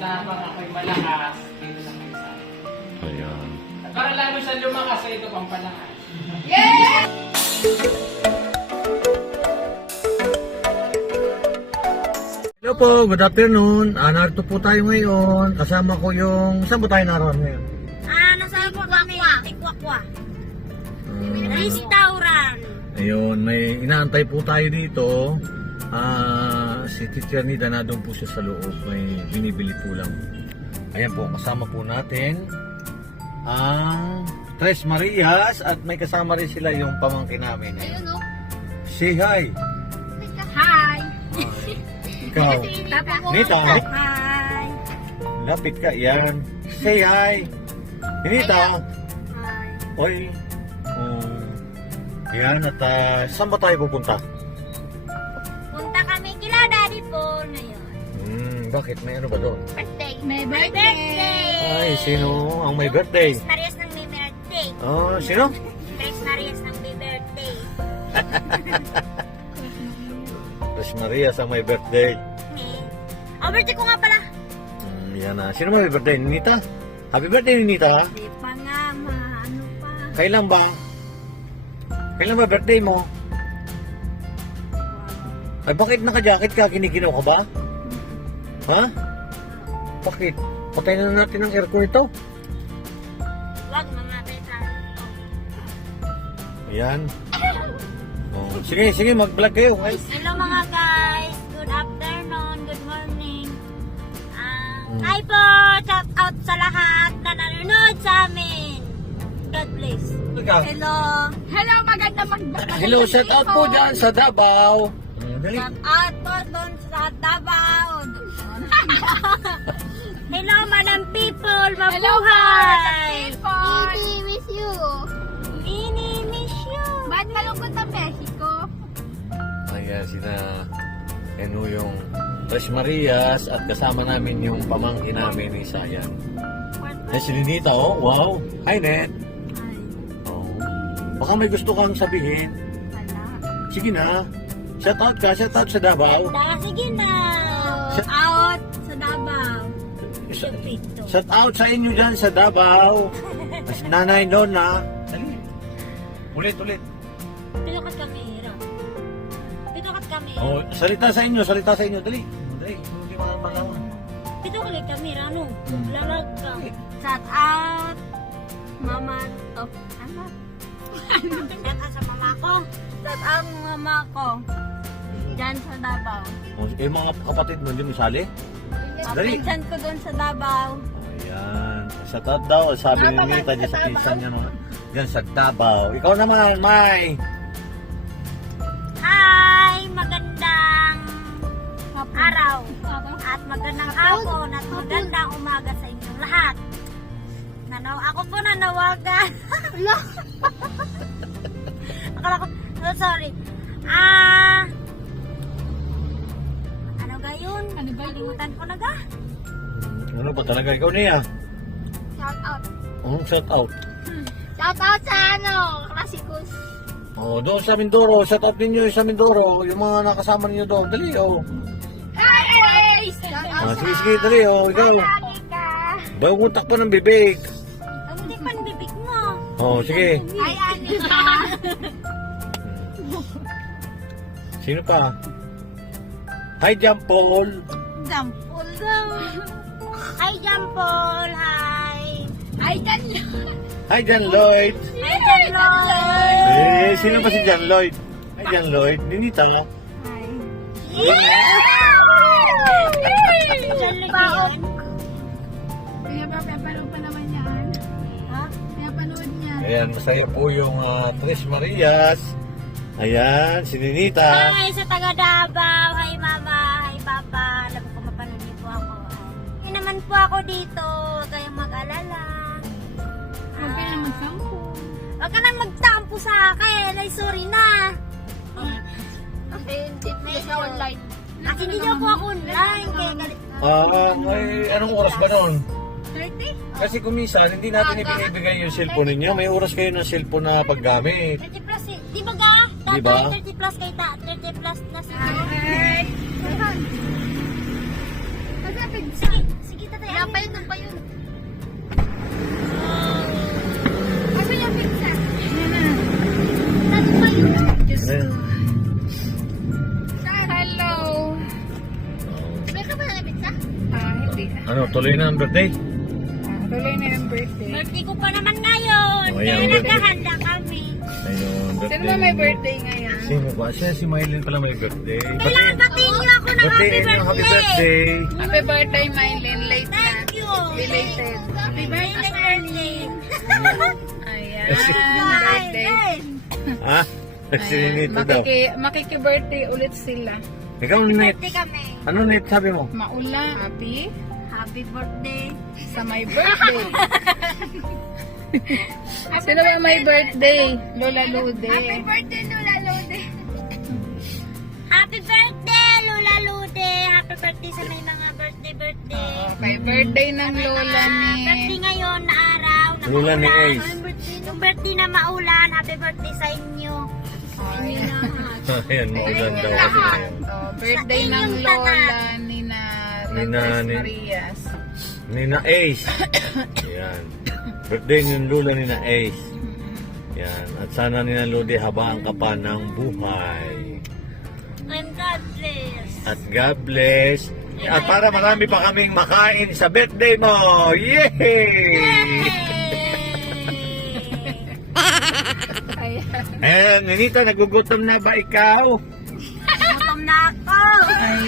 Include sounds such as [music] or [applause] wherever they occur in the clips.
habang ako'y malakas, dito na kayo sa akin. Ayan. At para lalo siya lumakas sa ito pang palakas. Hello po, good afternoon. Ah, narito po tayo ngayon. Kasama ko yung... Saan po tayo naroon ngayon? Ah, nasa po kami. Tikwakwa. Ah, Restaurant. ayun, may inaantay po tayo dito. Ah, si Teacher Nida na doon po siya sa loob. May binibili po lang. Ayan po, kasama po natin ang Tres Marias at may kasama rin sila yung pamangkin namin. Ayun, oh. Say hi. Hi! Ikaw. Nita. Hi! Lapit ka. Yan. Say hi. Nita. Hi! Oy. Um, yan at ah, saan ba tayo pupunta? Bakit? May ano ba doon? Birthday. May birthday! Ay, sino ang may birthday? Tres Marias ng may birthday. Oh, sino? Tres Marias ng may birthday. [laughs] Tres Maria sa may birthday. Eh. Oh, birthday ko nga pala. Hmm, yan na. Sino may birthday? Nita? Happy birthday, Nita. Di pa nga, ma. Ano pa? Kailan ba? Kailan ba birthday mo? Ay, bakit naka-jacket ka? Kinikinaw ka ba? Ha? Bakit? Patay na natin ang aircon ito. Wag mamatay sa Ayan. Oh, sige, sige, mag-vlog kayo. Ay, Hello mga guys. Good afternoon. Good morning. Ah, Mm. Hi po. Shout out sa lahat na nanonood sa amin. God bless. ikaw. Hello. Hello, maganda mag Hello, shout out po dyan sa Davao. Dali. Shout out po doon sa Davao. [laughs] Hello, Madam People. Mabuhay. Hindi, miss you. Mini miss you. Ba't malungkot ang Mexico? Ayan, sina ano yung Tres Marias at kasama namin yung pamangkin namin ni Sayan. Eh, si Ninita, oh, wow. Hi, Net. Oh. Baka may gusto kang sabihin. Sige na. Shout out ka, shout out sa Davao. Sige na. Shout- Out. Shout, Pito. shout out sa inyo dyan sa Davao. Mas nanay doon na. Dali. Ulit, ulit. Pinukat kami, Hira. Pinukat kami. Oh, salita sa inyo, salita sa inyo. Dali. Dali. Hindi mo lang palawan. Pinukat kami, Rano. Hmm. Lalag ka. Shout out. Mama. Oh, ano? Shout out sa mama ko. Shout out mama ko. Diyan sa Davao. Oh, eh, mga kapatid mo, hindi mo sali? Dali. Pinsan ko doon sa Davao. Ayan. Shout out daw. Sabi ni Nita dyan sa pinsan niya naman. Dyan sa Davao. Ikaw naman, May. Hi! Magandang araw at magandang hapon at magandang umaga sa inyong lahat. Nanaw, ako po nanawagan. [laughs] Akala ko, oh, sorry. Ah, yun? Ano ba yun? Kalimutan ko na ga. Ano ba talaga? Ikaw niya. Shout out. Oh, shout out. Shout out sa ano, Classicus. Oh, doon sa Mindoro. Shout out ninyo sa Mindoro. Yung mga nakasama ninyo doon. Dali, oh. Hi! Shout Ah, out sige, sige, dali, oh. Ikaw. Daw mo takbo ng bibig. Hindi pa bibig mo. Oh, sige. Hi, Anika. Sino pa? Hi, Jump Paul. Jampol daw. Hi, Jampol. Hi. Hi, Dan. Hi, John Lloyd. Hi, Jampol. Eh, sino ba si John Lloyd? Hi, John Lloyd. Ninita. Baon. Kaya ba, pinapanood pa naman yan. Ha? Pinapanood niya. Ayan, masaya po yung uh, Tres Marias. Ayan, si Ninita. Hi sa taga Davao. Po ako dito. Huwag kayong mag-alala. Huwag ka na magsampo. Huwag ka na magtampo sa akin. Ay, sorry na. Kasi hindi na online. At hindi niyo po ako online. Kaya galit na. Ah, may anong oras ba noon? 30? Kasi kung minsan, hindi natin ibinibigay yung cellphone ninyo. May oras kayo ng cellphone na paggamit. 30 plus eh. Di ba ga? Di ba? Tatay, 30 plus kay ta. 30 plus na sa... Sige, sige tatay. Ano pa yun? Ano pa yun? Yung pizza? Ano pa yun? Ayan. Hello. May ka ba na pizza? Ah, hindi. Ano, tuloy na ang birthday? Ah, tuloy na yung birthday. Birthday ko pa naman ngayon. Oh, Kaya naghahanda kami. Ayun, birthday. Sino ba may birthday ngayon? Sino ba? Siya si Mylene pala may birthday. Kailangan batiin niyo ako ng Birthday happy birthday. Happy birthday, Mylene. Belated. Happy birthday, Merlin. [laughs] Ayan. Bye. birthday. Ha? Si Ninito daw. Makiki, makiki-birthday ulit sila. Ikaw, Nit. Kami. Ano, Nit, sabi mo? Maula, happy Happy birthday. sa my birthday. [laughs] Sino ba may birthday? Lola Lude. birthday, Lula Lude. Happy birthday, Lula Lude. [laughs] Happy birthday sa may mga birthday, birthday. Okay, birthday ng Lola Ah, ni... birthday ngayon na araw. Na Lola ni maulan. Ace. Yung birthday na maulan, happy birthday sa inyo. Ay, [laughs] Ayan, maulan daw. Lahat. oh, birthday Sa ng inyong Lola tanan. ni na Nina- Tres ni- Marias. Nina Ace. Ayan. Birthday ni Lula ni na Ace. Yan. At sana ni na Lodi habang ka pa ng buhay. And God bless. At God bless. At para marami pa kaming makain sa birthday mo. Yay! Ayan. Ayan, Ninita, nagugutom na ba ikaw? Gutom na ako. Ay,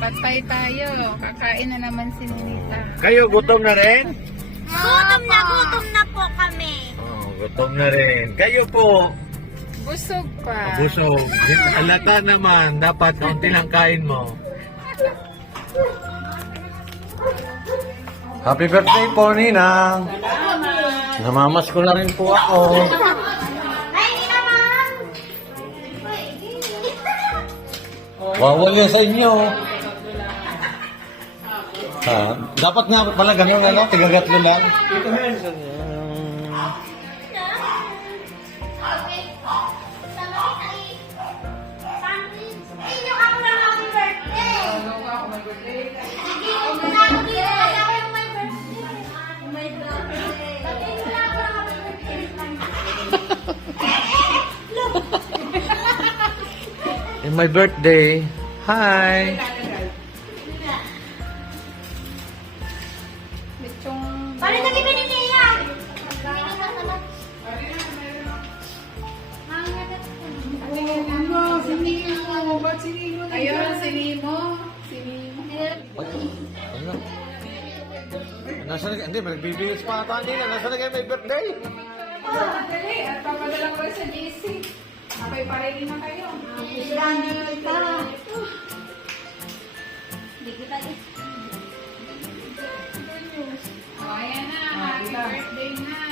patay tayo. Kakain na naman si Ninita. Kayo gutom na rin? Gutom na gutom na po kami. Oh, gutom na rin. Kayo po, Busog pa. busog. Alata naman, dapat kaunti lang kain mo. Happy birthday po, Ninang. Namamas ko na rin po ako. Wawal yan sa inyo. Ha? Dapat nga pala ganun, ano? Tigagatlo lang. In my birthday. Hi! Balik lagi ba ni Tia? Sinimo? Ba't sinimo? Ayun, sinimo. Sinimo. Ano? Nasa na, hindi, magbibihis pa ata nila. Nasa na kayo may birthday? Oh, dali. At papadala ko sa GC. Okay, parehin na kayo. Oh, ayan na. Happy birthday na. [laughs]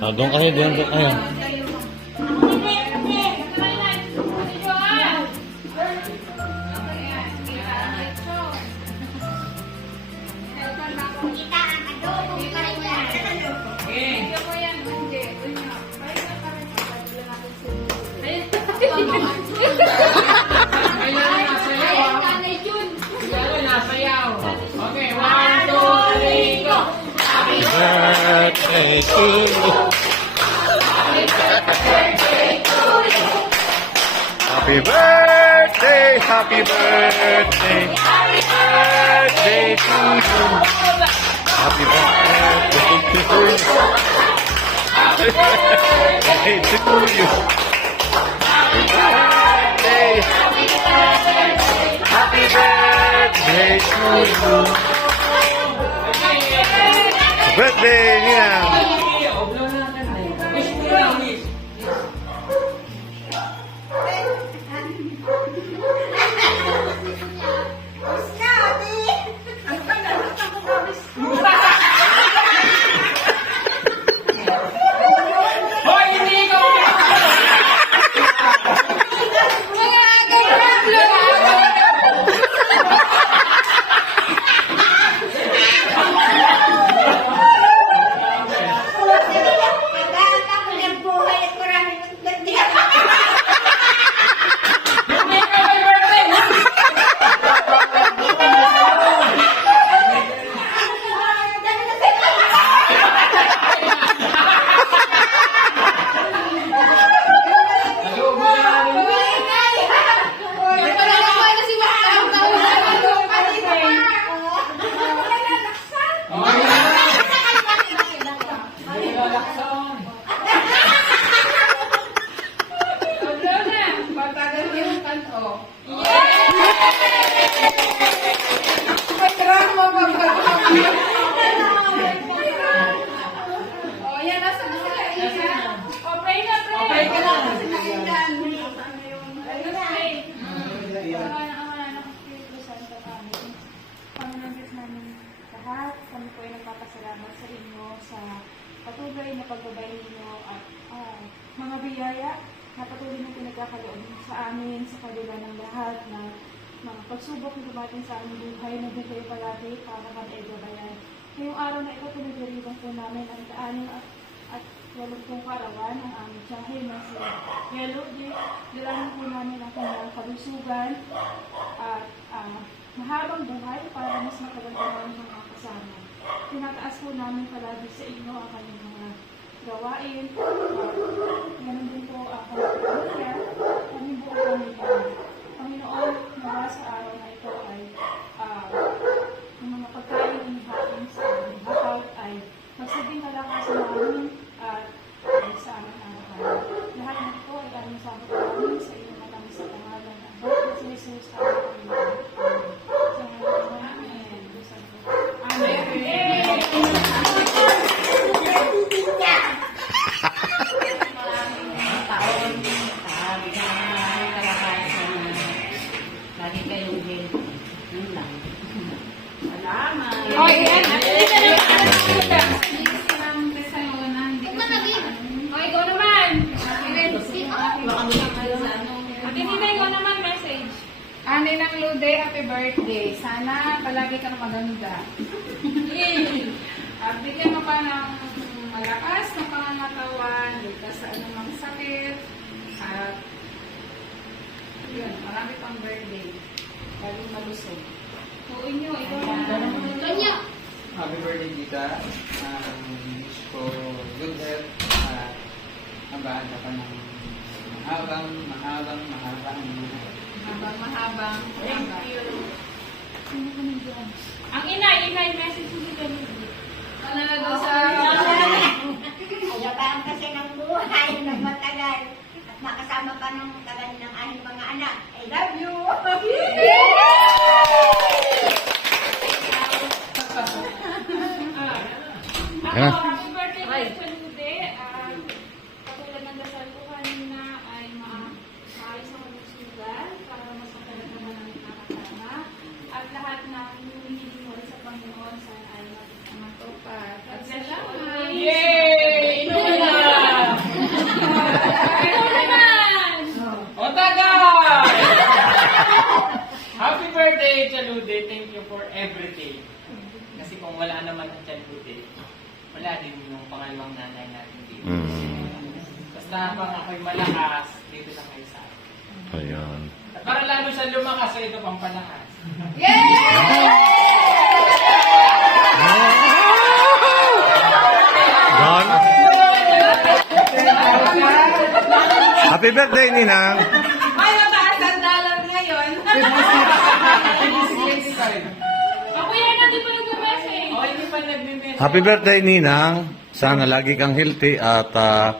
Ah, doon kayo, doon, doon kayo. Okay, happy birthday, happy birthday to you. Happy birthday to you. Happy birthday to you. Happy birthday, happy birthday to you. Birthday, Ninang. Ngayong araw na ito, pinagdiriban po namin ang daanin at, at walumpung karawan ng aming tiyahe na si Yellow. Dilanin po namin ang kanyang kalusugan at ah, mahabang buhay para mas matagal pa namin mga kasama. Tinataas po namin palagi sa inyo ang kanyang mga gawain. Uh, ganun din po ang kanyang pamilya. Kami ang pamilya. Panginoon, nawa sa araw na ito ay ah, Oh, yan. Oh, ikaw naman. Ate Nina, ikaw naman message. Ate ng Lude, happy birthday. Sana palagi kang maganda. At bigyan mo pa ng malakas na pangangatawan, ligtas sa anumang sakit. At birthday. Laging malusog. Oo, inyo, ikaw naman. Happy birthday, tita. Um, wish ko good health at mabaan ka pa ng mahabang, mahabang, mahabang buhay. Habang mahabang. Thank you. Ang inay, inay, message mo dito. Ano na daw sa... Alagaan kasi ng buhay [laughs] ng matagal at makasama pa ng tagal ng aking mga anak. I love you! O tagay! Happy birthday, Chalude. Thank you for everything. Kasi kung wala naman ang Chalude, wala din yung pangalawang nanay natin dito. Mm. Basta habang ako'y malakas, dito lang kayo sa akin. Ayan. At para lalo siya lumakas, ito pang palakas. Don? Happy birthday, Ninang! Ay, mataas ang dollar ngayon. Happy birthday, Ninang! Sana lagi kang healthy at ah,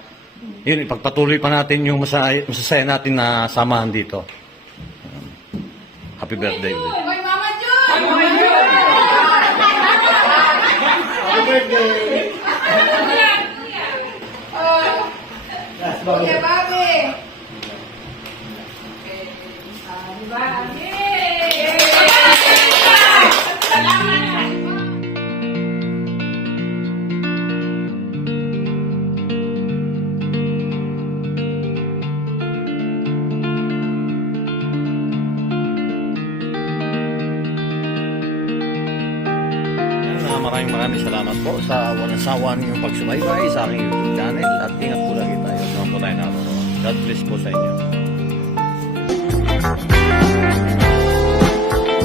yun, ipagpatuloy pa natin yung masaya, masasaya natin na samahan dito. Um, Happy birthday. ulit. Hoy, Mama Jun! Kuya Bobby! Ah, di ba? Sa walang sawa ninyong pagsubaybay sa aking YouTube channel at ingat po lagi tayo. Saan po tayo naroon. God bless po sa inyo.